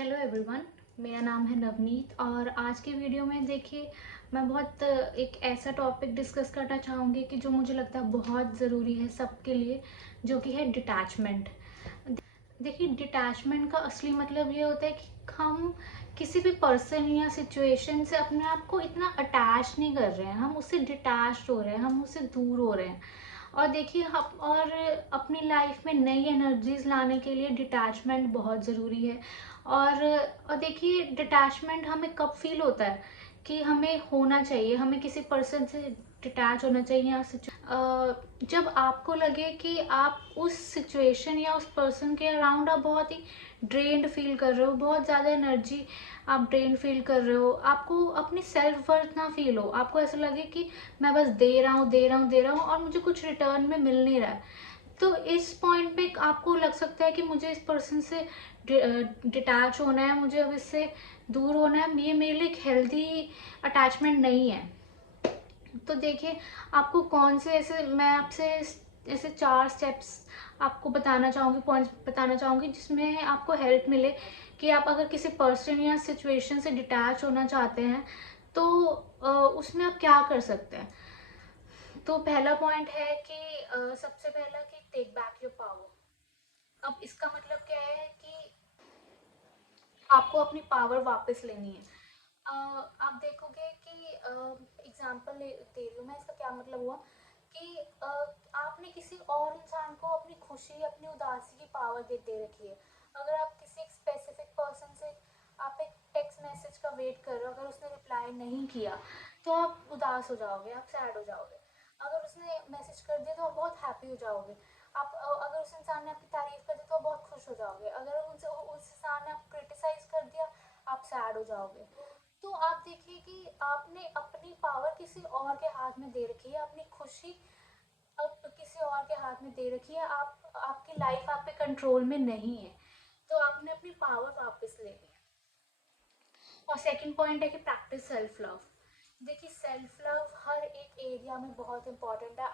Hello everyone. मेरा नाम है नवनीत और आज के वीडियो में देखिए मैं बहुत एक ऐसा टॉपिक डिस्कस करना चाहूँगी कि जो मुझे लगता है बहुत ज़रूरी है सबके लिए, जो कि है डिटैचमेंट। देखिए डिटैचमेंट का असली मतलब ये होता है कि हम किसी भी पर्सन या सिचुएशन से अपने आप को इतना अटैच नहीं कर रहे हैं, हम उससे डिटैच हो रहे हैं, हम उससे दूर हो रहे हैं। और देखिए हम और अपनी लाइफ में नई एनर्जीज लाने के लिए डिटैचमेंट बहुत ज़रूरी है। और देखिए डिटैचमेंट हमें कब फील होता है कि हमें होना चाहिए, हमें किसी पर्सन से डिटैच होना चाहिए या जब आपको लगे कि आप उस सिचुएशन या उस पर्सन के अराउंड आप बहुत ही ड्रेन्ड फील कर रहे हो, बहुत ज़्यादा एनर्जी आप ड्रेन फील कर रहे हो, आपको अपनी सेल्फ वर्थ ना फील हो, आपको ऐसा लगे कि मैं बस दे रहा हूँ दे रहा हूँ दे रहा हूँ और मुझे कुछ रिटर्न में मिल नहीं रहा है। तो इस पॉइंट पे आपको लग सकता है कि मुझे इस पर्सन से डिटैच होना है, मुझे अब इससे दूर होना है, ये मेरे लिए एक हेल्दी अटैचमेंट नहीं है। तो देखिए आपको कौन से ऐसे मैं आपसे ऐसे 4 स्टेप्स आपको बताना चाहूँगी, पॉइंट्स बताना चाहूँगी जिसमें आपको हेल्प मिले कि आप अगर किसी पर्सन या सिचुएशन से डिटैच होना चाहते हैं तो उसमें आप क्या कर सकते हैं। तो पहला पॉइंट है कि सबसे पहला कि टेक बैक योर पावर। अब इसका मतलब क्या है कि आपको अपनी पावर वापस लेनी है। आप देखोगे कि एग्जाम्पल दे रही हूँ मैं, इसका क्या मतलब हुआ कि आपने किसी और इंसान को अपनी खुशी अपनी उदासी की पावर दे रखी है। अगर आप किसी एक स्पेसिफिक पर्सन से आप एक टेक्स्ट मैसेज का वेट कर रहे हो, अगर उसने रिप्लाई नहीं किया तो आप उदास हो जाओगे, आप सैड हो जाओगे। अगर उसने मैसेज कर दिया तो आप बहुत हैप्पी हो जाओगे। आप अगर उस इंसान ने आपकी तारीफ कर दी तो आप बहुत खुश हो जाओगे। अगर उस इंसान ने आपको क्रिटिसाइज कर दिया आप सैड हो जाओगे। तो आप देखिए कि आपने अपनी पावर किसी और के हाथ में दे रखी है, अपनी खुशी अब किसी और के हाथ में दे रखी है। आप आपकी लाइफ आपके कंट्रोल में नहीं है, तो आपने अपनी पावर वापस लेनी है। और सेकंड पॉइंट है कि प्रैक्टिस सेल्फ लव। देखिए सेल्फ लव हर एक एरिया में बहुत इंपॉर्टेंट है।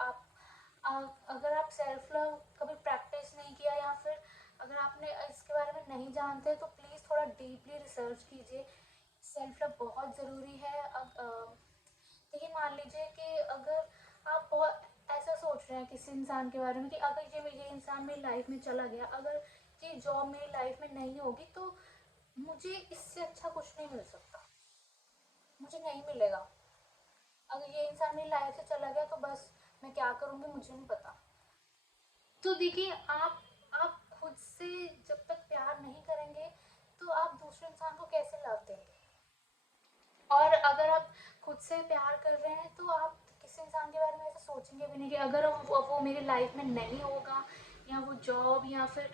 अगर आप सेल्फ लव कभी प्रैक्टिस नहीं किया या फिर अगर आपने इसके बारे में नहीं जानते तो प्लीज़ थोड़ा डीपली रिसर्च कीजिए। सेल्फ लव बहुत ज़रूरी है। देखिए मान लीजिए कि अगर आप बहुत ऐसा सोच रहे हैं किसी इंसान के बारे में कि अगर ये इंसान मेरी लाइफ में चला गया, अगर ये जॉब मेरी लाइफ में नहीं होगी तो मुझे इससे अच्छा कुछ नहीं मिल सकता, मुझे नहीं मिलेगा। अगर ये इंसान मेरी लाइफ से चला गया तो बस मैं क्या करूँगी मुझे नहीं पता। तो देखिए आप खुद से जब तक प्यार नहीं करेंगे तो आप दूसरे इंसान को कैसे लव देंगे। और अगर आप खुद से प्यार कर रहे हैं तो आप किसी इंसान के बारे में ऐसा सोचेंगे भी नहीं कि अगर वो मेरी लाइफ में नहीं होगा या वो जॉब या फिर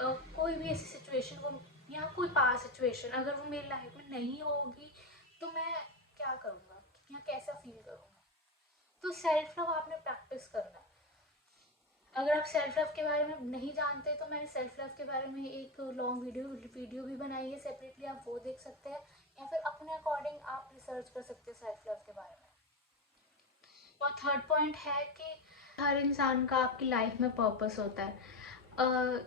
कोई भी ऐसी सिचुएशन वो या कोई पास सिचुएशन अगर वो मेरी लाइफ में नहीं होगी तो मैं क्या करूँगा या कैसा फील करूँगा। तो सेल्फ लव आपने प्रैक्टिस करना है। अगर आप सेल्फ लव के बारे में नहीं जानते तो मैंने सेल्फ लव के बारे में एक लॉन्ग वीडियो भी बनाई है सेपरेटली, आप वो देख सकते हैं या फिर अपने अकॉर्डिंग आप रिसर्च कर सकते हैं सेल्फ लव के बारे में। और थर्ड पॉइंट है कि हर इंसान का आपकी लाइफ में पर्पस होता है।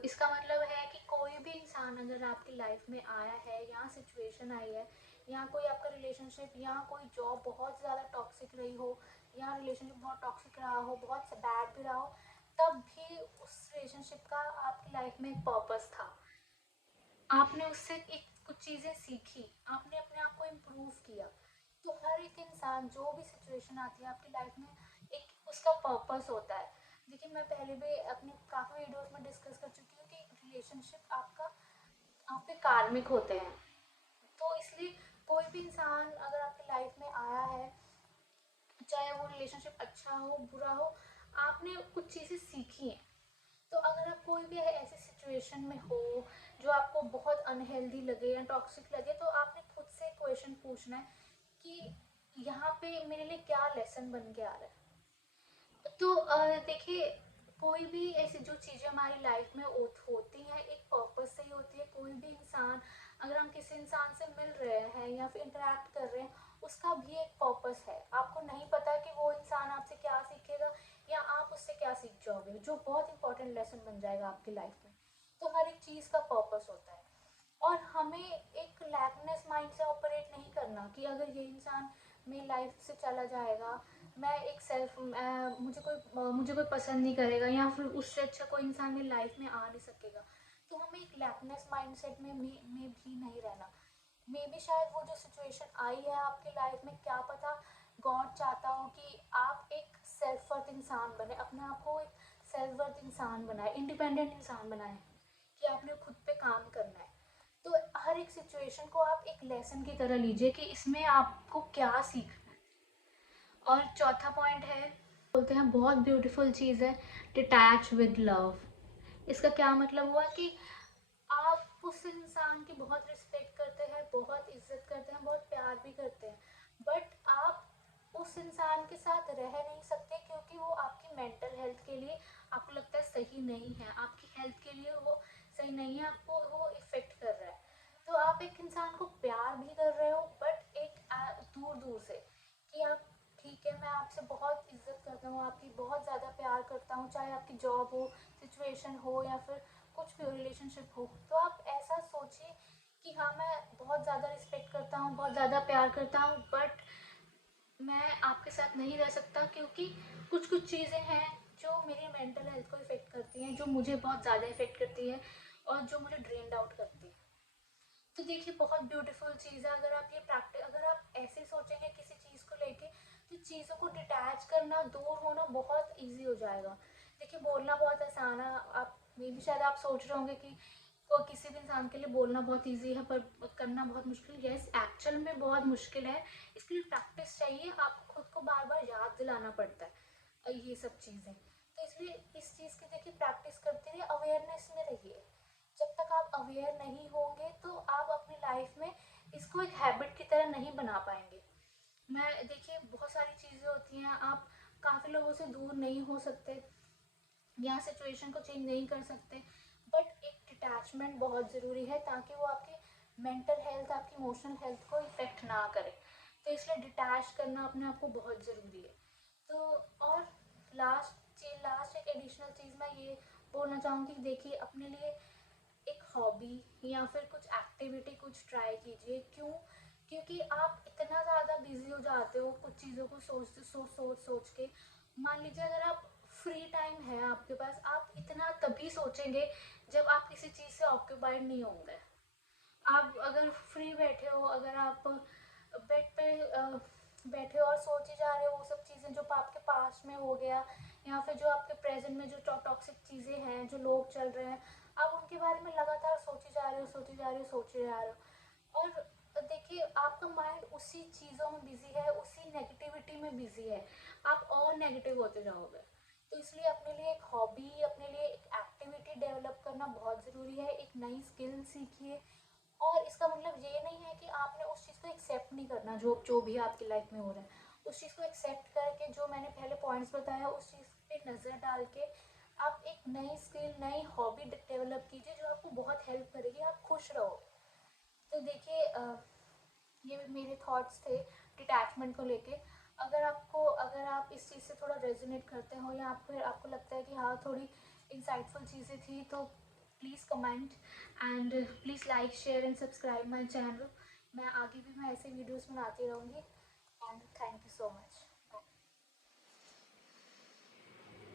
इसका मतलब है कि कोई भी इंसान अगर आपकी लाइफ में आया है या सिचुएशन आई है या कोई आपका रिलेशनशिप या कोई जॉब बहुत ज़्यादा टॉक्सिक रही हो या रिलेशनशिप बहुत टॉक्सिक रहा हो, बहुत बैड भी रहा हो, तब भी उस रिलेशनशिप का आपकी लाइफ में एक पर्पस था। आपने उससे एक कुछ चीज़ें सीखी, आपने अपने आप को इम्प्रूव किया। तो हर एक इंसान जो भी सिचुएशन आती है आपकी लाइफ में एक उसका पर्पस होता है। देखिए मैं पहले भी अपने काफ़ी वीडियोस में डिस्कस कर चुकी हूँ कि रिलेशनशिप आपका आपके कार्मिक होते हैं। तो इसलिए कोई भी इंसान अगर आपकी लाइफ में आया है, चाहे वो रिलेशनशिप अच्छा हो बुरा हो, आपने कुछ चीज़ें सीखी हैं। तो अगर आप कोई भी ऐसी सिचुएशन में हो जो आपको बहुत अनहेल्दी लगे या टॉक्सिक लगे तो आपने खुद से क्वेश्चन पूछना है कि यहाँ पे मेरे लिए क्या लेसन बन के आ रहा है। तो देखिए कोई भी ऐसी जो चीज़ें हमारी लाइफ में होती हैं एक पर्पस से ही होती है। कोई भी इंसान अगर हम किसी इंसान से मिल रहे हैं या फिर इंटरेक्ट कर रहे हैं उसका भी एक पर्पस है। आपको नहीं पता कि वो इंसान आपसे क्या सीखेगा या आप उससे क्या सीख जाओगे जो बहुत इंपॉर्टेंट लेसन बन जाएगा आपकी लाइफ में। तो हर एक चीज़ का पर्पस होता है और हमें लैकनेस माइंड से ऑपरेट नहीं करना कि अगर ये इंसान मेरी लाइफ से चला जाएगा, मैं एक मुझे कोई पसंद नहीं करेगा, या फिर उससे अच्छा कोई इंसान मेरी लाइफ में आ नहीं सकेगा। तो हमें एक लैकनेस माइंडसेट में भी नहीं रहना। मे बी शायद वो जो सिचुएशन आई है आपकी लाइफ में, क्या पता गॉड चाहता हो कि आप एक सेल्फ वर्थ इंसान बने, अपने आप को एक सेल्फ वर्थ इंसान बनाए, इंडिपेंडेंट इंसान बनाए, कि आपने खुद पे काम करना है। तो हर एक सिचुएशन को आप एक लेसन की तरह लीजिए कि इसमें आपको क्या सीखना है। और चौथा पॉइंट है, बोलते हैं बहुत ब्यूटीफुल चीज़ है, डिटैच विद लव। इसका क्या मतलब हुआ कि आप उस इंसान की बहुत रिस्पेक्ट करते हैं, बहुत इज्जत करते हैं, बहुत प्यार भी करते हैं, बट आप उस इंसान के साथ रह नहीं सकते क्योंकि वो आपकी मेंटल हेल्थ के लिए आपको लगता है सही नहीं है, आपकी हेल्थ के लिए वो सही नहीं है, आपको वो इफेक्ट कर रहा है। तो आप एक इंसान को प्यार भी कर रहे हो, बट एक दूर दूर से, कि आप, ठीक है मैं आपसे बहुत इज्जत करता हूँ, आपकी बहुत ज़्यादा प्यार करता हूँ, चाहे आपकी जॉब हो, सिचुएशन हो, या फिर कुछ भी रिलेशनशिप हो, तो आप ऐसा सोचिए कि हाँ मैं बहुत ज़्यादा रिस्पेक्ट करता हूँ, बहुत ज़्यादा प्यार करता हूँ, बट मैं आपके साथ नहीं रह सकता क्योंकि कुछ कुछ चीज़ें हैं जो मेरी मेंटल हेल्थ को इफ़ेक्ट करती हैं, जो मुझे बहुत ज़्यादा इफ़ेक्ट करती है और जो मुझे ड्रेन्ड आउट करती है। तो देखिए बहुत ब्यूटीफुल चीज़ है, अगर आप ये प्रैक्टिस, अगर आप ऐसे सोचेंगे किसी चीज़ को लेके, तो चीज़ों को डिटैच करना, दूर होना बहुत ईजी हो जाएगा। देखिए बोलना बहुत आसान है, आप मे भी शायद आप सोच रहे होंगे कि को किसी भी इंसान के लिए बोलना बहुत ईजी है पर करना बहुत मुश्किल। यस, एक्चुअल में बहुत मुश्किल है, इसके लिए प्रैक्टिस चाहिए, आपको खुद को बार बार याद दिलाना पड़ता है ये सब चीज़ें। तो इसलिए इस चीज़ की देखिए प्रैक्टिस करते रहिए, अवेयरनेस में रहिए। जब तक आप अवेयर नहीं होंगे तो आप अपनी लाइफ में इसको एक हैबिट की तरह नहीं बना पाएंगे। मैं देखिए बहुत सारी चीज़ें होती हैं, आप काफ़ी लोगों से दूर नहीं हो सकते या सिचुएशन को चेंज नहीं कर सकते, बट एक डिटैचमेंट बहुत ज़रूरी है ताकि वो आपकी मेंटल हेल्थ, आपकी इमोशनल हेल्थ को इफ़ेक्ट ना करे। तो इसलिए डिटैच करना अपने आप को बहुत ज़रूरी है। तो और लास्ट एक एडिशनल चीज़ मैं ये बोलना चाहूँगी, देखिए अपने लिए एक हॉबी या फिर कुछ एक्टिविटी कुछ ट्राई कीजिए। क्यों? क्योंकि आप इतना ज़्यादा बिजी हो जाते हो कुछ चीज़ों को सोच के। मान लीजिए अगर आप फ्री टाइम है आपके पास, आप इतना तभी सोचेंगे जब आप किसी चीज़ से ऑक्यूपाइड नहीं होंगे। आप अगर फ्री बैठे हो, अगर आप बेड पे बैठे हो और सोचे जा रहे हो वो सब चीज़ें जो आपके पास में हो गया, या फिर जो आपके प्रेजेंट में जो टॉक्सिक चीज़ें हैं, जो लोग चल रहे हैं, आप उनके बारे में लगातार सोचे जा रहे हो, सोचे जा रहे हो, सोचे जा रहे हो, और देखिए आपका माइंड उसी चीज़ों में बिजी है, उसी नेगेटिविटी में बिजी है, आप और नेगेटिव होते जाओगे। तो इसलिए अपने लिए एक हॉबी, अपने लिए एक एक्टिविटी डेवलप करना बहुत ज़रूरी है, एक नई स्किल सीखिए। और इसका मतलब ये नहीं है कि आपने उस चीज़ को एक्सेप्ट नहीं करना, जो जो भी आपकी लाइफ में हो रहा है, उस चीज़ को एक्सेप्ट करके, जो मैंने पहले पॉइंट्स बताया उस चीज़ पे नज़र डाल के आप एक नई स्किल, नई हॉबी डेवलप कीजिए जो आपको बहुत हेल्प करेगी, आप खुश रहोगे। तो देखिए ये मेरे थॉट्स थे डिटैचमेंट को लेके। अगर आप इस चीज़ से थोड़ा रेजोनेट करते हो, या आपको आपको लगता है कि हाँ थोड़ी इंसाइटफुल चीज़ें थी, तो please comment and please like share and subscribe my channel. मैं आगे भी मैं ऐसे वीडियोस बनाती रहूँगी, and thank you so much.